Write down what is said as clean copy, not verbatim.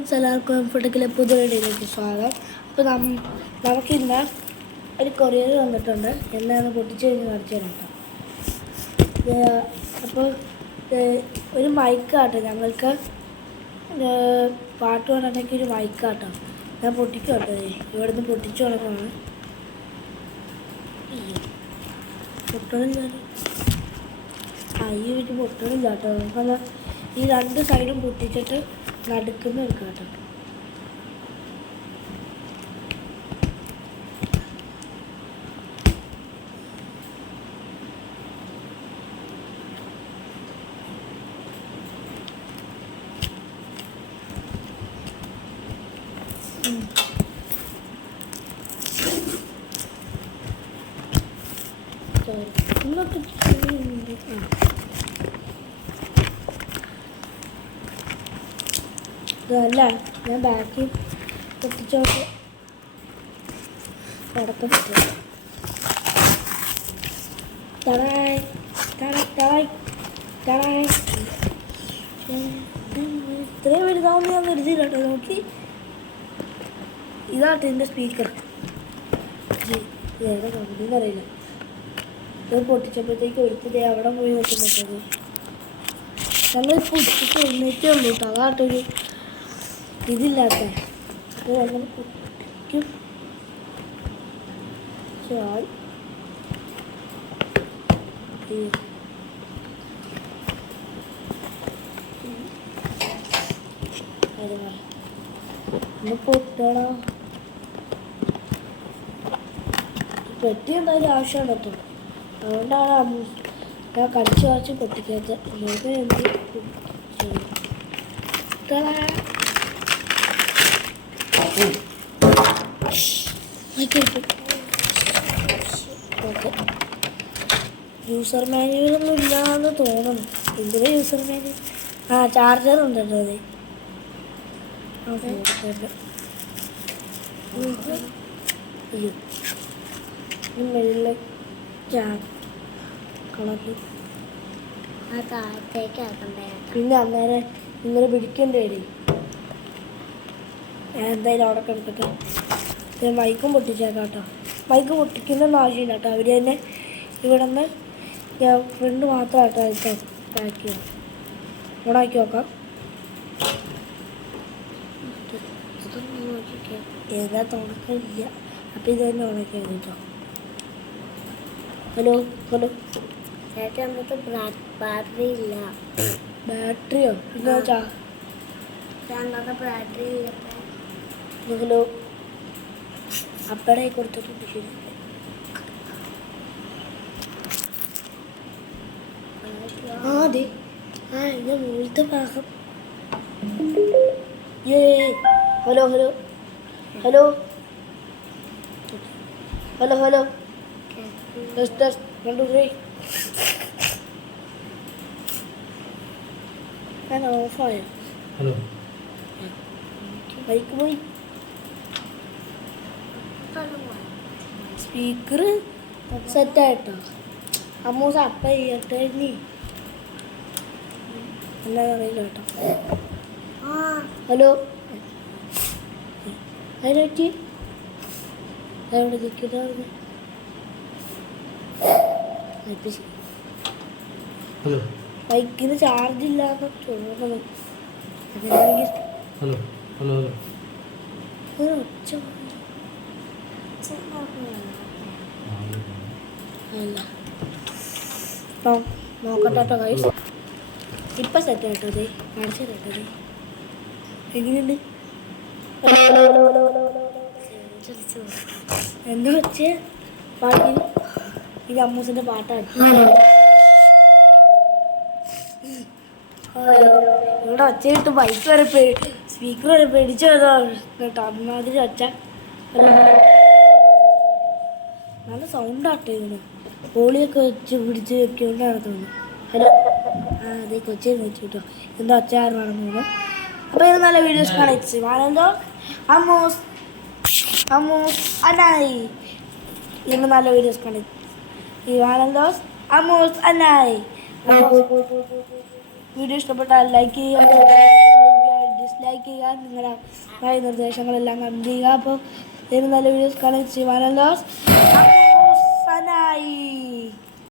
എല്ലാവർക്കും ഫുഡക്കിലെ പുതിയ വീഡിയോയിലേക്ക് സ്വാഗതം. അപ്പോൾ നമുക്കിന്ന് ഒരു കൊറിയർ വന്നിട്ടുണ്ട്. എന്നാണ് പൊട്ടിച്ച് കഴിഞ്ഞ് കാണിച്ചു തരാം കേട്ടോ. അപ്പോൾ ഒരു മൈക്കാട്ടോ, ഞങ്ങൾക്ക് പാട്ട് പാടാനൊക്കെ ഒരു മൈക്കാട്ടോ. ഞാൻ പൊട്ടിക്കും കേട്ടോ. ഇവിടെ നിന്ന് പൊട്ടിച്ചു തുടങ്ങുകയാണ്. പൊട്ടണില്ല, ഈ വീട്ടിൽ പൊട്ടണില്ല കേട്ടോ. നമുക്കൊന്ന് ഈ രണ്ട് സൈഡും പൊട്ടിച്ചിട്ട് നടുക്കുന്ന എടുക്കാം കേട്ടോ. ഇതല്ല, ഞാൻ ബാക്കി പൊട്ടിച്ചോട്ട് കിടക്കം ഇത്രയും വലുതാവുന്ന ഞാൻ കരുതിയില്ല കേട്ടോ. നോക്കി, ഇതാട്ടോ എൻ്റെ സ്പീക്കർ. വേറെ കമ്പനിന്ന് അറിയില്ല. ഇത് പൊട്ടിച്ചപ്പോഴത്തേക്ക് ഒരുത്തത് അവിടെ പോയി നോക്കുന്നുണ്ടത്. ഞങ്ങളിപ്പോൾ ഉച്ചയ്ക്ക് എഴുന്നേറ്റേ ഉള്ളൂ കേട്ടോ. അതാട്ടൊരു ഇതില്ലാത്ത ഞങ്ങൾ പൊട്ടിക്കും. പൊട്ടണം. പെട്ടി എന്തായാലും ആവശ്യമാണ് കേട്ടോ. അതുകൊണ്ടാണ് ഞാൻ കടിച്ചു വാച്ച് പൊട്ടിക്കാത്ത. നമുക്ക് എന്ത് യൂസർ മാനുവലൊന്നും ഇല്ലാന്ന് തോന്നുന്നു. എന്തിനാ യൂസർ മാനുവൽ? ചാർജർ ഉണ്ടല്ലോ അത്. അയ്യോ, മെല്ലെ കളക്കി പിന്നെ അന്നേരം ഇങ്ങനെ പിടിക്കേണ്ടി വരും. ഞാൻ എന്തായാലും അവിടെ കിടക്കട്ടെ. മൈക്കും പൊട്ടിച്ചേക്കാം കേട്ടോ. മൈക്ക് പൊട്ടിക്കുന്നൊന്നും ആവശ്യമില്ല കേട്ടോ. അവർ തന്നെ ഇവിടെ നിന്ന് ഫ്രണ്ട് മാത്രമായിട്ടോ ഇപ്പം പാക്ക് ചെയ്യാം. ഓണാക്കി നോക്കാം. ഏതാ തുണക്കില്ല. അപ്പം ഇത് തന്നെ ഓണാക്കി കേട്ടോ. ഹലോ ഹലോ ചേട്ടാ, നമുക്ക് ബാറ്ററി ഇല്ല. ബാറ്ററിയോ? പിന്നെ ബാറ്ററി ഇല്ല. ഹലോ, അപ്പടെ കൊടുത്തിട്ടുണ്ട്. ശരി, അതെ. ഇത് മുകളിലത്തെ ഭാഗം. Hello hello hello hello hello ഞാൻ ഓഫായോ? ബൈക്ക് പോയി. സ്പീക്കർ സെറ്റായിട്ടോ. അമ്മൂസ അപ്പ ചെയ്യട്ടെ. എന്താ അറിയില്ല കേട്ടോ. ഹലോ, അതിനൊറ്റി അവിടെ നിൽക്കുന്ന ബൈക്കിന് ചാർജ് ഇല്ലാന്ന് തോന്നുന്നു. നോക്കട്ടെ കേട്ടോ ഗൈസ്. ഇപ്പം സെറ്റ് ആയിട്ടോ. അതെ, കാണിച്ചു കേട്ടത് എങ്ങനെയുണ്ട് എന്താ വെച്ച് പാട്ടിൽ. ഇത് അമ്മൂസിൻ്റെ പാട്ടാണ്. ഇവിടെ ഒച്ചയിട്ട് ബൈക്ക് വരെ സ്പീക്കർ വരെ പേടിച്ചു കേട്ടോ. അമ്മാതിരി ഒച്ച. നല്ല സൗണ്ടാട്ടോ ഇതിന്. പോളിയൊക്കെ വെച്ച് പിടിച്ച് വെക്കൊണ്ടാണ് തോന്നുന്നു. ഹലോ, അതെ കൊച്ചി വെച്ചു കേട്ടോ. എന്താ ഒച്ച കാരണമാണെന്ന് തോന്നുന്നു. അപ്പോൾ ഇത് നല്ല വീഡിയോസ് കാണിച്ചു. ആണെന്തോ അമ്മൂസ് അനായി. ഇതിന് നല്ല വീഡിയോസ് കാണിച്ചു. ഈ ആണെന്തോസ് അമ്മൂസ് അനായി. വീഡിയോ ഇഷ്ടപ്പെട്ടാൽ ലൈക്ക് ചെയ്യുക, ഡിസ്ലൈക്ക് ചെയ്യുക, നിങ്ങളുടെ അഭിപ്രായ നിർദ്ദേശങ്ങളെല്ലാം കമൻറ്റ് ചെയ്യുക. അപ്പോൾ ഇതിന് നല്ല വീഡിയോസ് കാണാൻ ശിവാനന്ദോസ്.